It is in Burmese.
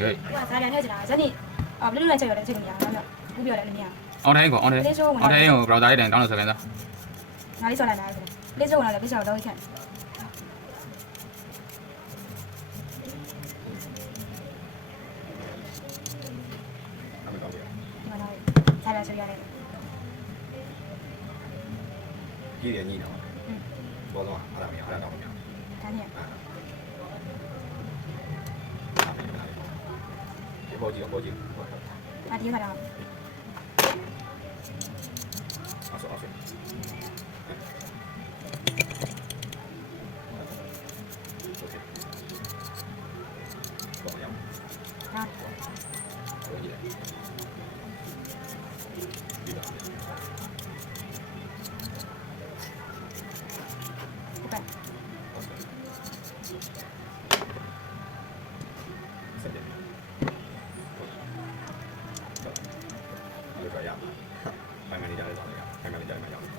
예. ဟိုကစားပြန်ထည့်ချင်တာဇက်နေဘယ်လိုလဲချက်ရတယ်ချက်လို့မရဘူးတော့ဘူးပြောတယ်လည်းမရ အောင်တိုင်းကိုအောင်တိုင်းအောင်တိုင်းကို browser တိုင်းတောင်းလို့ဆိုပြန်သား ငါလေးဆော်လိုက်တာလေလေးစုံလာတယ်လေးဆော်တော့ခက် အမေကောင်းတယ် ဒီမှာတော့စားပြန်ဆိုရတယ် ကြီးတယ်ညီတော့ဘောတော့အားရမရအားရတော့မရ ဒါနဲ့ ဒီဘောကြီးတော့ဘောကြီး ဒါဒီခါတော့ အော်ဆောအော်ဆောโอเคဘောရအောင် ဒါ ဘောကြီးတယ်ဒီတော့ ဟုတ်ကဲ့ ဆက်တယ်လို့ရအောင်ပိုင်မန်နေကြတယ်တော့ပိုင်မန်နေကြတယ်မရဘူး